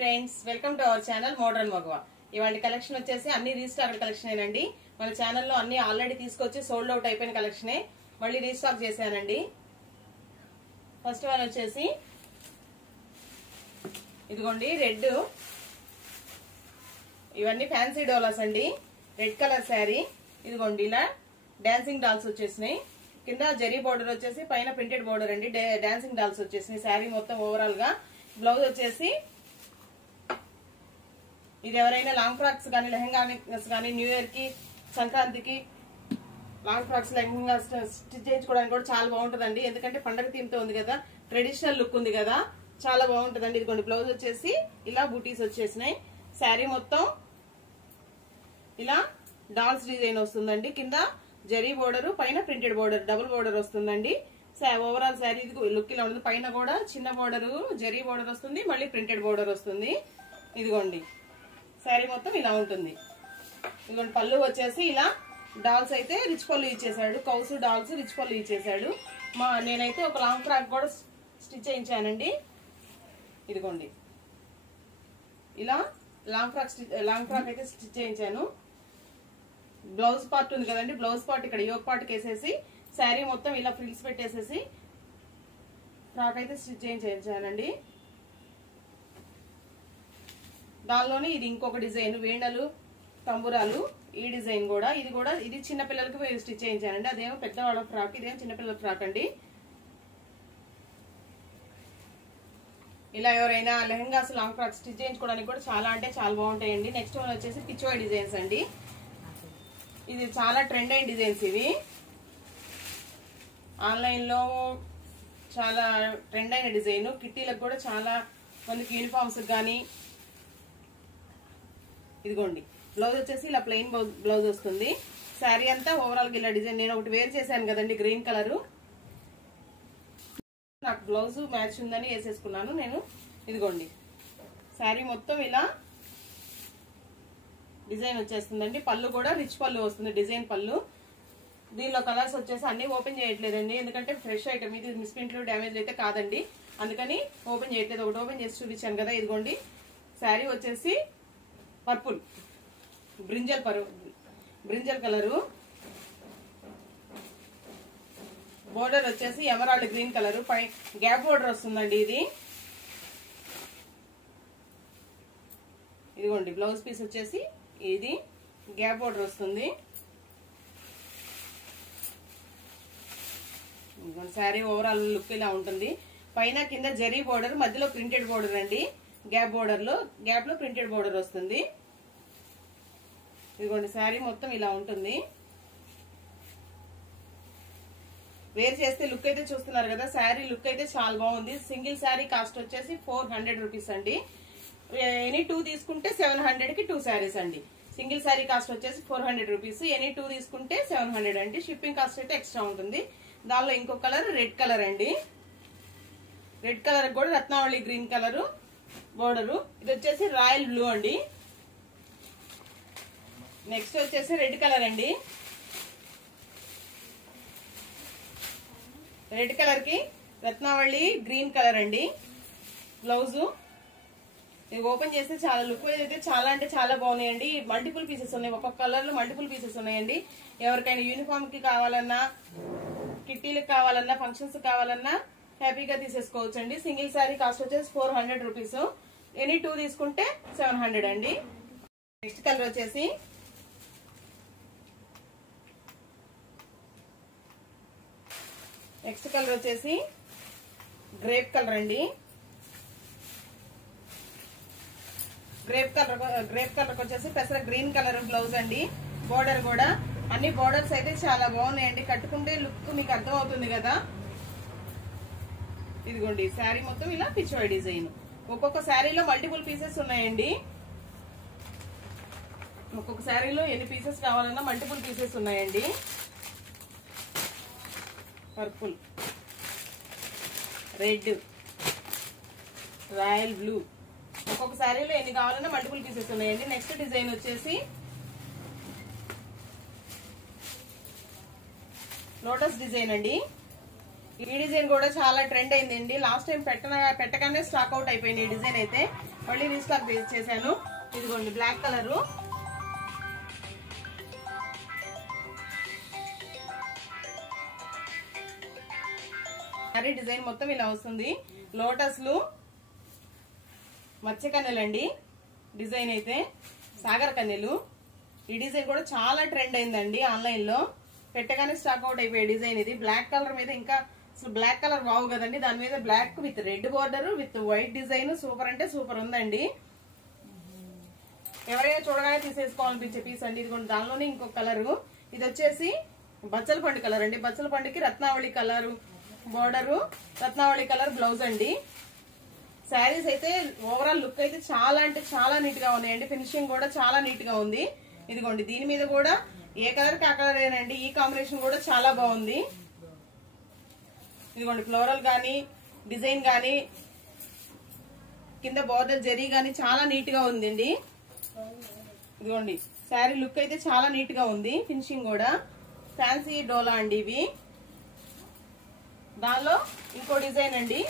Friends, welcome to our channel modern మగవా. ఇవాళ collection వచ్చేసి అన్ని రీస్టాక్ కలెక్షన్ అండి. మన ఛానల్లో అన్ని ఆల్రెడీ తీసుకొచ్చి సోల్డ్ అవుట్ అయిపోయిన కలెక్షనే మళ్ళీ రీస్టాక్ చేశానండి. ఫస్ట్ వన్ వచ్చేసి ఇదిగోండి రెడ్, ఇవన్నీ ఫ్యాన్సీ డోలాస్ అండి. రెడ్ కలర్ శారీ, ఇదిగోండి ఇలా డాన్సింగ్ డాల్స్ వచ్చేసినాయి. కింద జరీ బోర్డర్ వచ్చేసి పైన ప్రింటెడ్ బోర్డర్ అండి. డాన్సింగ్ డాల్స్ వచ్చేసినాయి. శారీ మొత్తం ఓవరాల్ గా. బ్లౌజ్ వచ్చేసి ఇది ఎవరైనా లాంగ్ ఫ్రాక్స్ కానీ లెహంగాస్ కానీ న్యూ ఇయర్ కి సంక్రాంతికి లాంగ్ ఫ్రాక్స్ లెహంగా స్టిచ్ చేయించుకోవడానికి కూడా చాలా బాగుంటుందండి. ఎందుకంటే పండగ థీమ్ తో ఉంది కదా, ట్రెడిషనల్ లుక్ ఉంది కదా, చాలా బాగుంటుందండి. ఇదిగోండి బ్లౌజ్ వచ్చేసి ఇలా బూటీస్ వచ్చేసినాయి. శారీ మొత్తం ఇలా డాల్స్ డిజైన్ వస్తుందండి. కింద జరీ బోర్డర్, పైన ప్రింటెడ్ బోర్డర్, డబుల్ బోర్డర్ వస్తుందండి. ఓవరాల్ శారీ లుక్ ఇలా ఉంటుంది. పైన కూడా చిన్న బోర్డర్ జరీ బోర్డర్ వస్తుంది, మళ్ళీ ప్రింటెడ్ బోర్డర్ వస్తుంది. ఇదిగోండి శారీ మొత్తం ఇలా ఉంటుంది. ఇదిగోండి పళ్ళు వచ్చేసి ఇలా డాల్స్ అయితే రిచ్ పళ్ళు ఇచ్చేసాడు. కౌసు డాల్స్ రిచ్ పళ్ళు ఇచ్చేసాడు. నేనైతే ఒక లాంగ్ ఫ్రాక్ కూడా స్టిచ్ చేయించానండి. ఇదిగోండి ఇలా లాంగ్ ఫ్రాక్ అయితే స్టిచ్ చేయించాను. బ్లౌజ్ పార్ట్ ఉంది కదండి, బ్లౌజ్ పార్ట్ ఇక్కడ యోక్ పార్ట్ వేసేసి శారీ మొత్తం ఇలా ఫ్రిల్స్ పెట్టేసేసి ఫ్రాక్ అయితే స్టిచ్ చేయించానండి. దానిలోనే ఇది ఇంకొక డిజైన్, వేణలు తంబురాలు, ఈ డిజైన్ కూడా ఇది చిన్న పిల్లలకి స్టిచ్ చేయించానండి. అదేమో పెద్దవాళ్ళ ఫ్రాక్, ఇదేమో చిన్నపిల్లల ఫ్రాక్ అండి. ఇలా ఎవరైనా లెహంగాస్ లాంగ్ ఫ్రాక్ స్టిచ్ చేయించుకోవడానికి కూడా చాలా అంటే చాలా బాగుంటాయండి. నెక్స్ట్ వన్ వచ్చేసి పిచ్వాయ్ డిజైన్స్ అండి. ఇది చాలా ట్రెండ్ అయిన డిజైన్స్. ఇవి ఆన్లైన్ లో చాలా ట్రెండ్ అయిన డిజైన్. కిట్టీలకు కూడా చాలా మందికి యూనిఫామ్స్ కానీ. ఇదిగోండి బ్లౌజ్ వచ్చేసి ఇలా ప్లెయిన్ బ్లౌజ్ వస్తుంది. శారీ అంతా ఓవరాల్ గా ఇలా డిజైన్. నేను ఒకటి వేర్ చేశాను కదండి గ్రీన్ కలర్, నాకు బ్లౌజ్ మ్యాచ్ ఉందని వేసేసుకున్నాను నేను. ఇదిగోండి శారీ మొత్తం ఇలా డిజైన్ వచ్చేస్తుందండి. పళ్ళు కూడా రిచ్ పళ్ళు వస్తుంది, డిజైన్ పళ్ళు. దీనిలో కలర్స్ వచ్చేసి అన్ని ఓపెన్ చేయట్లేదండి, ఎందుకంటే ఫ్రెష్ ఐటమ్ ఇది. మిస్ప్రింట్లు డ్యామేజ్ అయితే కాదండి, అందుకని ఓపెన్ చేయట్లేదు. ఒకటి ఓపెన్ చేసి చూపించాను కదా. ఇదిగోండి శారీ వచ్చేసి పర్పుల్ బ్రింజల్ కలరు. బోర్డర్ వచ్చేసి ఎమరాల్డ్ గ్రీన్ కలర్, పై గ్యాప్ బోర్డర్ వస్తుందండి. ఇదిగోండి బ్లౌజ్ పీస్ వచ్చేసి ఇది గ్యాప్ బోర్డర్ వస్తుంది. శారీ ఓవరాల్ లుక్ ఇలా ఉంటుంది. పైన కింద జరీ బోర్డర్, మధ్యలో ప్రింటెడ్ బోర్డర్ అండి. గ్యాప్ లో ప్రింటెడ్ బోర్డర్ వస్తుంది. ఇదిగోండి శారీ మొత్తం ఇలా ఉంటుంది. వేర్ చేస్తే లుక్ అయితే చూస్తున్నారు కదా, శారీ లుక్ అయితే చాలా బాగుంది. సింగిల్ శారీ కాస్ట్ వచ్చేసి 400 రూపీస్ అండి. ఎనీ 2 తీసుకుంటే 700 కి 2 శారీస్ అండి. సింగిల్ శారీ కాస్ట్ వచ్చేసి 400 రూపీస్, ఎనీ 2 తీసుకుంటే 700 అండి. షిప్పింగ్ కాస్ట్ అయితే ఎక్స్ట్రా ఉంటుంది. దానిలో ఇంకో కలర్ రెడ్ కలర్ అండి. రెడ్ కలర్ కూడా రత్నావళి గ్రీన్ కలర్ బోర్డరు. ఇది వచ్చేసి రాయల్ బ్లూ అండి. నెక్స్ట్ వచ్చేసి రెడ్ కలర్ అండి. రెడ్ కలర్ కి రత్నావళి గ్రీన్ కలర్ అండి. బ్లౌజు ఇది ఓపెన్ చేస్తే చాలా లుక్ అయితే చాలా అంటే చాలా బాగున్నాయండి. మల్టిపుల్ పీసెస్ ఉన్నాయి, ఒక్కొక్క కలర్ లో మల్టిపుల్ పీసెస్ ఉన్నాయండి. ఎవరికైనా యూనిఫామ్ కి కావాలన్నా, కిట్టీలకు కావాలన్నా, ఫంక్షన్స్ కావాలన్నా హ్యాపీగా తీసేసుకోవచ్చు అండి. సింగిల్ శారీ కాస్ట్ వచ్చేసి 400 రూపీస్, ఎనీ 2 తీసుకుంటే 700 అండి. నెక్స్ట్ కలర్ వచ్చేసి గ్రేప్ కలర్ అండి. గ్రేప్ కలర్ వచ్చేసి పెసర గ్రీన్ కలర్ బ్లౌజ్ అండి. బోర్డర్ కూడా అన్ని బోర్డర్స్ అయితే చాలా బాగున్నాయండి. కట్టుకుంటే లుక్ మీకు అర్థం అవుతుంది కదా. ఇదిగోండి శారీ మొత్తం ఇలా పిచ్వాయ్ డిజైన్. ఒక్కొక్క శారీలో మల్టిపుల్ పీసెస్ ఉన్నాయండి. ఒక్కొక్క శారీలో ఎన్ని పీసెస్ కావాలన్నా మల్టిపుల్ పీసెస్ ఉన్నాయండి. పర్పుల్, రెడ్, రాయల్ బ్లూ, ఒక్కొక్క శారీలో ఎన్ని కావాలన్నా మల్టిపుల్ పీసెస్ ఉన్నాయండి. నెక్స్ట్ డిజైన్ వచ్చేసి లోటస్ డిజైన్ అండి. ఈ డిజైన్ కూడా చాలా ట్రెండ్ అయిందండి. లాస్ట్ టైం పెట్టగానే స్టాక్ అవుట్ అయిపోయింది ఈ డిజైన్ అయితే. మళ్ళీ రీస్టాక్ చేశాను. ఇదిగోండి బ్లాక్ కలరు. శారీ డిజైన్ మొత్తం ఇలా వస్తుంది. లోటస్లు మత్స్య కన్నెలండి డిజైన్ అయితే, సాగర్ కన్నెలు. ఈ డిజైన్ కూడా చాలా ట్రెండ్ అయిందండి ఆన్లైన్ లో, పెట్టగానే స్టాక్ అవుట్ అయిపోయే డిజైన్ ఇది. బ్లాక్ కలర్ మీద ఇంకా అసలు బ్లాక్ కలర్ బాగు కదండి, దాని మీద black with red border with white design super అంటే సూపర్ ఉందండి. ఎవరైనా చూడగానే తీసేసుకోవాలనిపించే పీస్ అండి. ఇది దానిలోనే ఇంకొక కలరు. ఇది వచ్చేసి బచ్చల పండు కలర్ అండి. బచ్చల పండుకి రత్నావళి కలర్ బోర్డరు, రత్నావళి కలర్ బ్లౌజ్ అండి. శారీస్ అయితే ఓవరాల్ లుక్ అయితే చాలా అంటే చాలా నీట్ గా ఉన్నాయండి. ఫినిషింగ్ కూడా చాలా నీట్ గా ఉంది. ఇదిగోండి దీని మీద కూడా ఏ కలర్ కి ఆ కలరేనండి. ఈ కాంబినేషన్ కూడా చాలా బాగుంది. ఇదిగోండి ఫ్లోరల్ గానీ డిజైన్ గానీ కింద బోర్డర్ జరీ గానీ చాలా నీట్ గా ఉందండి. ఇదిగోండి శారీ లుక్ అయితే చాలా నీట్ గా ఉంది. ఫినిషింగ్ కూడా ఫ్యాన్సీ డోలా అండి ఇవి. దానిలో ఇంకో డిజైన్ అండి,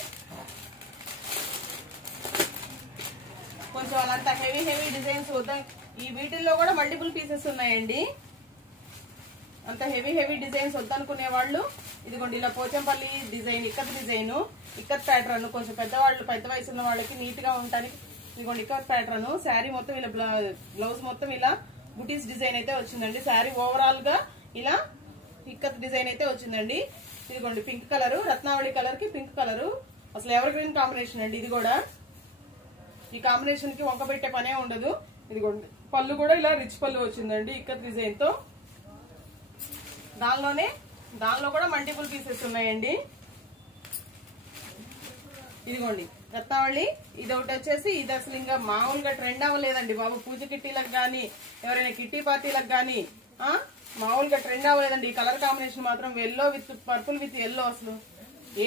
కొంచెం అలాంటి హెవీ హెవీ డిజైన్స్ వద్దాం. ఈ వీటిల్లో కూడా మల్టిపుల్ పీసెస్ ఉన్నాయండి. అంత హెవీ హెవీ డిజైన్స్ వద్దనుకునే వాళ్ళు ఇదిగోండి ఇలా Pochampally design, ikat design, ikat pattern, కొంచెం పెద్దవాళ్ళు పెద్ద వయసు ఉన్న వాళ్ళకి నీట్ గా ఉండడానికి ఇదిగోండి ఇక్కత్ ప్యాటర్న్. శారీ మొత్తం ఇలా బ్లౌజ్ మొత్తం ఇలా బుటీస్ డిజైన్ అయితే వచ్చిందండి. శారీ ఓవరాల్ గా ఇలా ఇక్కత్ డిజైన్ అయితే వచ్చిందండి. ఇదిగోండి పింక్ కలర్, రత్నావళి కలర్ కి పింక్ కలర్ అసలు ఎవర్ గ్రీన్ కాంబినేషన్ అండి. ఇది కూడా ఈ కాంబినేషన్ కి వంక పెట్టే పనే ఉండదు. ఇదిగోండి పళ్ళు కూడా ఇలా రిచ్ పళ్ళు వచ్చిందండి ఇక్కత్ డిజైన్ తో. దానిలో కూడా మల్టిపుల్ పీసెస్ ఉన్నాయండి. ఇదిగోండి రత్నావళి. ఇది ఒకటి వచ్చేసి ఇది అసలు ఇంకా మామూలుగా ట్రెండ్ అవ్వలేదండి బాబు. పూజ కిట్టీలకు గానీ ఎవరైనా కిట్టీ పార్టీలకు గానీ మామూలుగా ట్రెండ్ అవ్వలేదండి. ఈ కలర్ కాంబినేషన్ మాత్రం yellow with purple with yellow. అసలు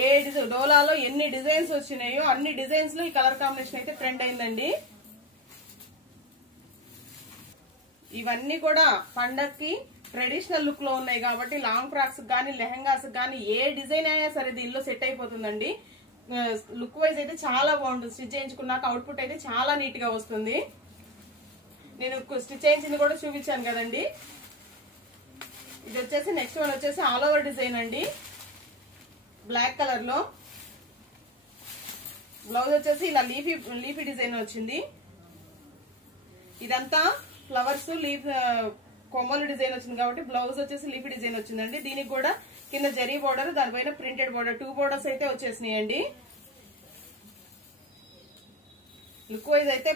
ఏ డిజైన్ డోలాలో ఎన్ని డిజైన్స్ వచ్చినాయో అన్ని డిజైన్స్ లో ఈ కలర్ కాంబినేషన్ అయితే ట్రెండ్ అయిందండి. ఇవన్నీ కూడా పండక్కి ట్రెడిషనల్ లుక్ లో ఉన్నాయి కాబట్టి లాంగ్ ఫ్రాక్స్ గానీ లెహంగాస్ గానీ ఏ డిజైన్ అయినా సరే దీనిలో సెట్ అయిపోతుందండి. లుక్ వైజ్ అయితే చాలా బాగుంటుంది. స్టిచ్ చేయించుకున్నాక అవుట్పుట్ అయితే చాలా నీట్ గా వస్తుంది. నేను స్టిచ్ చేయించింది కూడా చూపించాను కదండి. ఇది వచ్చేసి నెక్స్ట్ వన్ వచ్చేసి ఆల్ ఓవర్ డిజైన్ అండి. బ్లాక్ కలర్ లో బ్లౌజ్ వచ్చేసి ఇలా లీఫీ డిజైన్ వచ్చింది. ఇదంతా ఫ్లవర్స్ లీఫ్ కొమ్మలు డిజైన్ వచ్చింది కాబట్టి బ్లౌజ్ వచ్చేసి లీఫీ డిజైన్ వచ్చిందండి. దీనికి కూడా కింద జరీ బోర్డర్, దానిపైన ప్రింటెడ్ బోర్డర్, 2 బోర్డర్స్ అయితే వచ్చేసినాయండి. లుక్ వైజ్ అయితే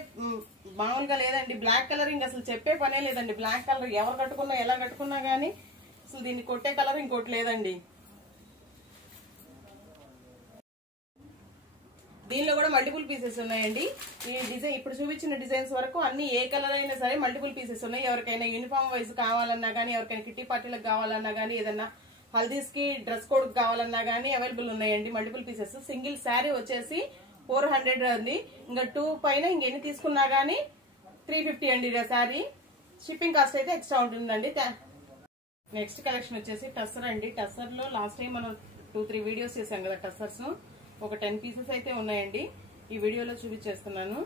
మామూలుగా లేదండి. బ్లాక్ కలర్ ఇంక అసలు చెప్పే పనే లేదండి. బ్లాక్ కలర్ ఎవరు కట్టుకున్నా ఎలా కట్టుకున్నా గానీ అసలు దీన్ని కొట్టే కలర్ ఇంకోటి లేదండి. దీనిలో కూడా మల్టిపుల్ పీసెస్ ఉన్నాయండి. ఈ డిజైన్ ఇప్పుడు చూపించిన డిజైన్స్ వరకు అన్ని ఏ కలర్ అయినా సరే మల్టిపుల్ పీసెస్ ఉన్నాయి. ఎవరికైనా యూనిఫామ్ వైజ్ కావాలన్నా గానీ, ఎవరికైనా కిట్టి పార్టీలకు కావాలన్నా గానీ, ఏదన్నా హల్దీస్ కి డ్రెస్ కోడ్ కావాలన్నా గానీ అవైలబుల్ ఉన్నాయండి మల్టిపుల్ పీసెస్. సింగిల్ శారీ వచ్చేసి 400 అండి. ఇంకా 2 పైన ఇంకెన్ని తీసుకున్నా గానీ 350 అండి శారీ. షిప్పింగ్ కాస్ట్ అయితే ఎక్స్ట్రా ఉంటుందండి. నెక్స్ట్ కలెక్షన్ వచ్చేసి టస్సర్ అండి. టస్సర్ లో లాస్ట్ టైం మనం 2-3 వీడియోస్ చేసాం కదా. టస్సర్స్ ఒక 10 పీసెస్ అయితే ఉన్నాయండి. ఈ వీడియోలో చూపించేస్తున్నాను.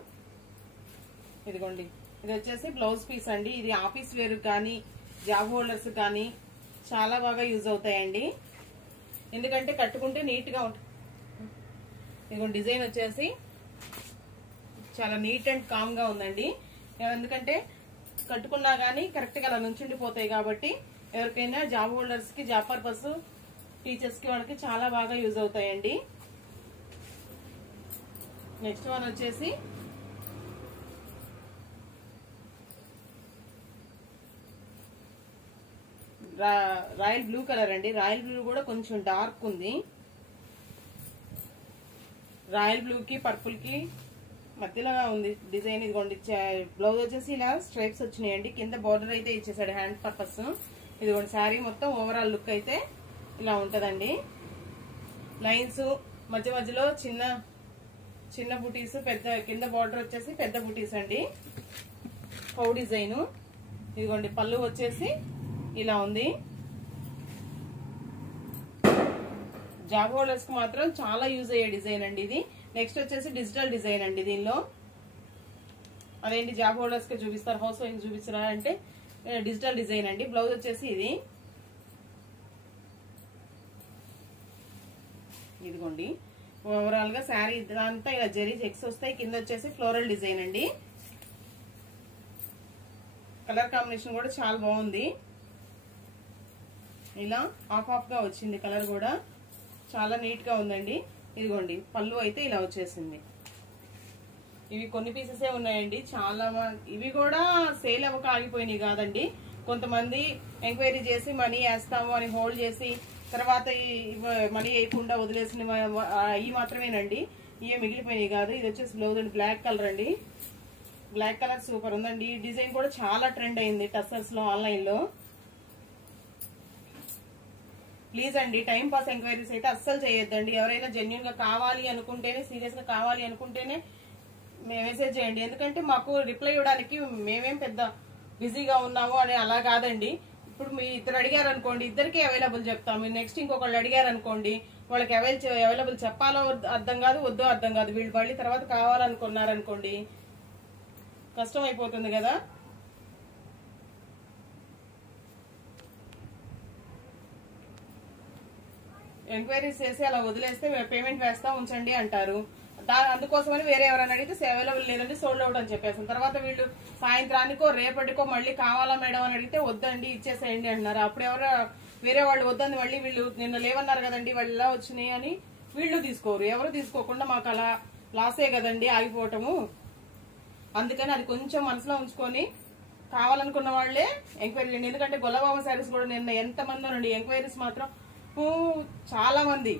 ఇదిగోండి ఇది వచ్చేసి బ్లౌజ్ పీస్ అండి. ఇది ఆఫీస్ వేర్ కానీ జాబ్ హోల్డర్స్ కానీ చాలా బాగా యూజ్ అవుతాయండి. ఎందుకంటే కట్టుకుంటే నీట్ గా ఉంటుంది. ఇదిగోండి డిజైన్ వచ్చేసి చాలా నీట్ అండ్ కామ్ గా ఉందండి. ఎందుకంటే కట్టుకున్నా గానీ కరెక్ట్ గా అలా నుంచుండిపోతాయి కాబట్టి ఎవరికైనా జాబ్ హోల్డర్స్ కి, జాబ్ పర్పస్ టీచర్స్ కి వాళ్ళకి చాలా బాగా యూజ్ అవుతాయండి. నెక్స్ట్ వన్ వచ్చేసి రాయల్ బ్లూ కలర్ అండి. రాయల్ బ్లూ కూడా కొంచెం డార్క్ ఉంది. రాయల్ బ్లూ కి పర్పుల్ కి మధ్యలో ఉంది డిజైన్. ఇదిగోండి బ్లౌజ్ వచ్చేసి ఇలా స్ట్రైప్స్ వచ్చినాయండి. కింద బార్డర్ అయితే ఇచ్చేసాడు హ్యాండ్ పర్పస్. ఇదిగోండి శారీ మొత్తం ఓవరాల్ లుక్ అయితే ఇలా ఉంటదండి. లైన్స్ మధ్య మధ్యలో చిన్న చిన్న బుటీస్, పెద్ద కింద బార్డర్ వచ్చేసి పెద్ద బుటీస్ అండి. How design. ఇదిగోండి పళ్ళు వచ్చేసి ఇలా ఉంది. జాబ్ హోల్డర్స్ కి మాత్రం చాలా యూజ్ అయ్యే డిజైన్ అండి ఇది. నెక్స్ట్ వచ్చేసి డిజిటల్ డిజైన్ అండి. దీనిలో అదేంటి జాబ్ హోల్డర్స్ కి చూపిస్తారు, హౌస్ వైఫ్ చూపిస్తారా అంటే డిజిటల్ డిజైన్ అండి. బ్లౌజ్ వచ్చేసి ఇదిగోండి. ఓవరాల్ గా శారీ ఇదంతా ఇలా జరీ చెక్స్ వస్తాయి. కింద వచ్చేసి ఫ్లోరల్ డిజైన్ అండి. కలర్ కాంబినేషన్ కూడా చాలా బాగుంది. ఇలా ఆఫ్ గా వచ్చింది కలర్ కూడా చాలా నీట్ గా ఉందండి. ఇదిగోండి పళ్ళు అయితే ఇలా వచ్చేసింది. ఇవి కొన్ని పీసెసే ఉన్నాయండి. చాలా ఇవి కూడా సేల్ అవ్వక ఆగిపోయినాయి కాదండి. కొంతమంది ఎంక్వైరీ చేసి మనీ వేస్తాము అని హోల్డ్ చేసి తర్వాత మనీ వేయకుండా వదిలేసిన ఇవి మాత్రమేనండి. ఇవే మిగిలిపోయినాయి కాదు. ఇది వచ్చేసి బ్లౌజ్ అండి, బ్లాక్ కలర్ అండి. బ్లాక్ కలర్ సూపర్ ఉందండి. ఈ డిజైన్ కూడా చాలా ట్రెండ్ అయింది టస్సర్స్ లో, ఆన్లైన్ లో. ప్లీజ్ అండి టైం పాస్ ఎంక్వైరీస్ అయితే అస్సలు చేయొద్దండి. ఎవరైనా జెన్యున్ గా కావాలి అనుకుంటేనే, సీరియస్ గా కావాలి అనుకుంటేనే మెసేజ్ చేయండి. ఎందుకంటే మాకు రిప్లై ఇవ్వడానికి మేమేం పెద్ద బిజీగా ఉన్నాము అని అలా కాదండి. ఇప్పుడు మీ ఇద్దరు అడిగారు అనుకోండి, ఇద్దరికి అవైలబుల్ చెప్తాము. నెక్స్ట్ ఇంకొకళ్ళు అడిగారు అనుకోండి, వాళ్ళకి అవైలబుల్ చెప్పాలో అర్థం కాదు, వద్దో అర్థం కాదు. వీళ్ళు మళ్ళీ తర్వాత కావాలనుకున్నారనుకోండి కష్టం అయిపోతుంది కదా. ఎంక్వైరీస్ చేసి అలా వదిలేస్తే పేమెంట్ వేస్తా ఉంచండి అంటారు. అందుకోసమని వేరే ఎవరైనా అడిగితే అవైలబుల్ లేదండి, సోల్డ్ అవుట్ అని చెప్పేస్తాం. తర్వాత వీళ్ళు సాయంత్రానికో రేపటికో మళ్ళీ కావాలా మేడం అని అడిగితే వద్దండి ఇచ్చేసేయండి అంటున్నారు. అప్పుడు వేరే వాళ్ళు వద్దని మళ్ళీ వీళ్ళు నిన్న లేవన్నారు కదండి వాళ్ళు ఇలా వచ్చినాయి అని వీళ్ళు తీసుకోరు. ఎవరు తీసుకోకుండా మాకు అలా లాసే కదండి ఆగిపోవటము. అందుకని అది కొంచెం మనసులో ఉంచుకొని కావాలనుకున్న వాళ్లే ఎంక్వైరీ చేయండి. ఎందుకంటే గొల్లబాబు శారీస్ కూడా నిన్న ఎంతమంది అండి ఎంక్వైరీస్ మాత్రం చాలా మంది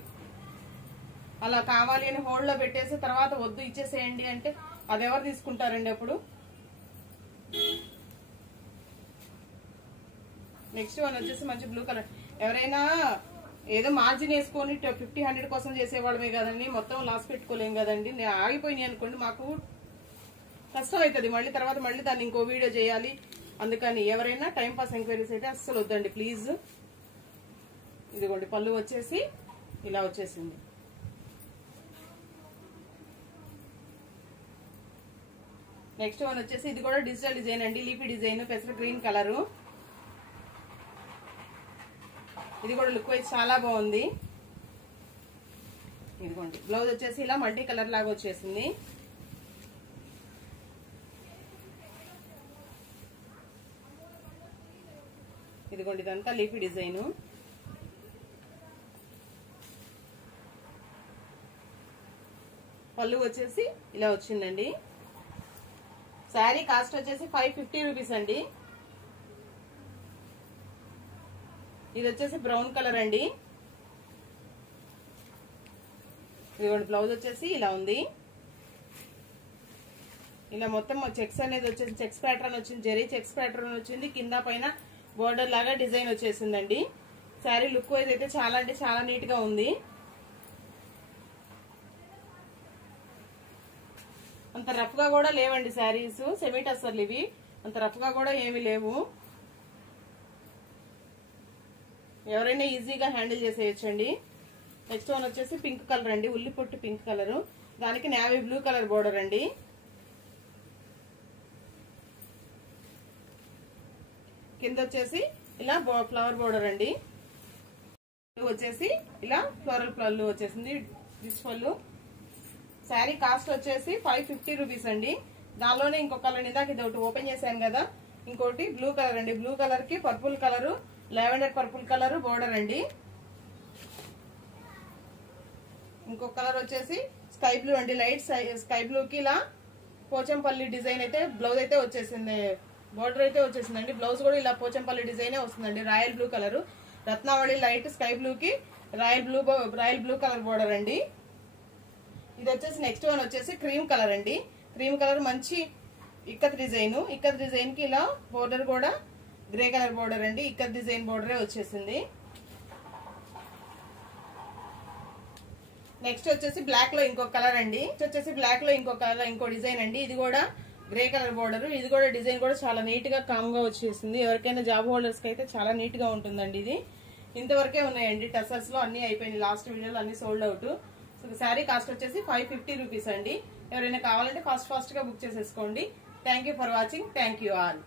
అలా కావాలి అని హోల్డ్ లో పెట్టేసి తర్వాత వద్దు ఇచ్చేసేయండి అంటే అది ఎవరు తీసుకుంటారండి అప్పుడు. నెక్స్ట్ వన్ వచ్చేసి మంచి బ్లూ కలర్. ఎవరైనా ఏదో మార్జిన్ వేసుకొని 50-100 కోసం చేసేవాళ్ళమే కదండి, మొత్తం లాస్ పెట్టుకోలేం కదండి. నేను ఆగిపోయినాయి అనుకోండి మాకు కష్టం అవుతుంది. మళ్ళీ తర్వాత మళ్ళీ దాన్ని ఇంకో వీడియో చేయాలి. అందుకని ఎవరైనా టైం పాస్ ఎంక్వైరీస్ అయితే అస్సలు వద్దండి ప్లీజ్. ఇదిగోండి పళ్ళు వచ్చేసి ఇలా వచ్చేసింది. నెక్స్ట్ వన్ వచ్చేసి ఇది కూడా డిజిటల్ డిజైన్ అండి. లీఫీ డిజైన్, పెసర గ్రీన్ కలరు. ఇది కూడా లుక్ వైజ్ చాలా బాగుంది. ఇదిగోండి బ్లౌజ్ వచ్చేసి ఇలా మల్టీ కలర్ లాగా వచ్చేసింది. ఇదిగోండి ఇదంతా లీఫీ డిజైన్. పళ్ళు వచ్చేసి ఇలా వచ్చిందండి. శారీ కాస్ట్ వచ్చేసి 550 రూపీస్ అండి. ఇది వచ్చేసి బ్రౌన్ కలర్ అండి. ఇదిగోండి బ్లౌజ్ వచ్చేసి ఇలా ఉంది. ఇలా మొత్తం చెక్స్ అనేది వచ్చేసి చెక్స్ ప్యాటర్న్ వచ్చింది, జరీ చెక్స్ ప్యాటర్న్ వచ్చింది. కింద పైన బోర్డర్ లాగా డిజైన్ వచ్చేసిందండి. శారీ లుక్ వైజ్ అయితే చాలా అంటే చాలా నీట్ గా ఉంది. అంత రఫ్ గా కూడా లేవండి శారీస్, సెమీ టస్సర్లు ఇవి. అంత రఫ్ గా కూడా ఏమీ లేవు. ఎవరైనా ఈజీగా హ్యాండిల్ చేసేయచ్చండి. నెక్స్ట్ వన్ వచ్చేసి పింక్ కలర్ అండి, ఉల్లి పొట్టు పింక్ కలర్. దానికి నేవీ బ్లూ కలర్ బోర్డర్ అండి. కింద వచ్చేసి ఇలా ఫ్లవర్ బోర్డర్ అండి. వచ్చేసి ఇలా ఫ్లోరల్ పళ్ళు వచ్చేసింది, రిచ్ పళ్ళు. శారీ కాస్ట్ వచ్చేసి 550 రూపీస్ అండి. దానిలోనే ఇంకొక కలర్ ఇందాక ఇది ఒకటి ఓపెన్ చేశాను కదా, ఇంకోటి బ్లూ కలర్ అండి. బ్లూ కలర్ కి purple colour, lavender purple colour border అండి. ఇంకొక కలర్ వచ్చేసి స్కై బ్లూ అండి. లైట్ స్కై బ్లూ కి ఇలా పోచంపల్లి డిజైన్ అయితే బ్లౌజ్ అయితే వచ్చేసింది, బోర్డర్ అయితే వచ్చేసిందండి. బ్లౌజ్ కూడా ఇలా పోచంపల్లి డిజైనే వస్తుందండి. Royal blue colour, Ratnavali light sky blue కి రాయల్ బ్లూ కలర్ బోర్డర్ అండి. ఇది వచ్చేసి నెక్స్ట్ వన్ వచ్చేసి క్రీమ్ కలర్ అండి. క్రీమ్ కలర్ మంచి ఇక్కత్ డిజైన్. ఇక్కత్ డిజైన్ కి ఇలా బోర్డర్ కూడా గ్రే కలర్ బోర్డర్ అండి. ఇక్కత్ డిజైన్ బోర్డరే వచ్చేసింది. నెక్స్ట్ వచ్చేసి బ్లాక్ లో ఇంకొక కలర్ అండి. వచ్చేసి బ్లాక్ లో ఇంకో డిజైన్ అండి. ఇది కూడా గ్రే కలర్ బోర్డర్. ఇది కూడా డిజైన్ కూడా చాలా నీట్ గా కామ్ గా వచ్చేసింది. ఎవరికైనా జాబ్ హోల్డర్స్ కి అయితే చాలా నీట్ గా ఉంటుందండి. ఇది ఇంతవరకే ఉన్నాయండి టసర్స్ లో, అన్ని అయిపోయింది. లాస్ట్ వీడియోలో అన్ని సోల్డ్ అవుట్. శారీ కాస్ట్ వచ్చేసి 550 రూపీస్ అండి. ఎవరైనా కావాలంటే ఫాస్ట్ గా బుక్ చేసేసుకోండి. Thank you for watching. Thank you all.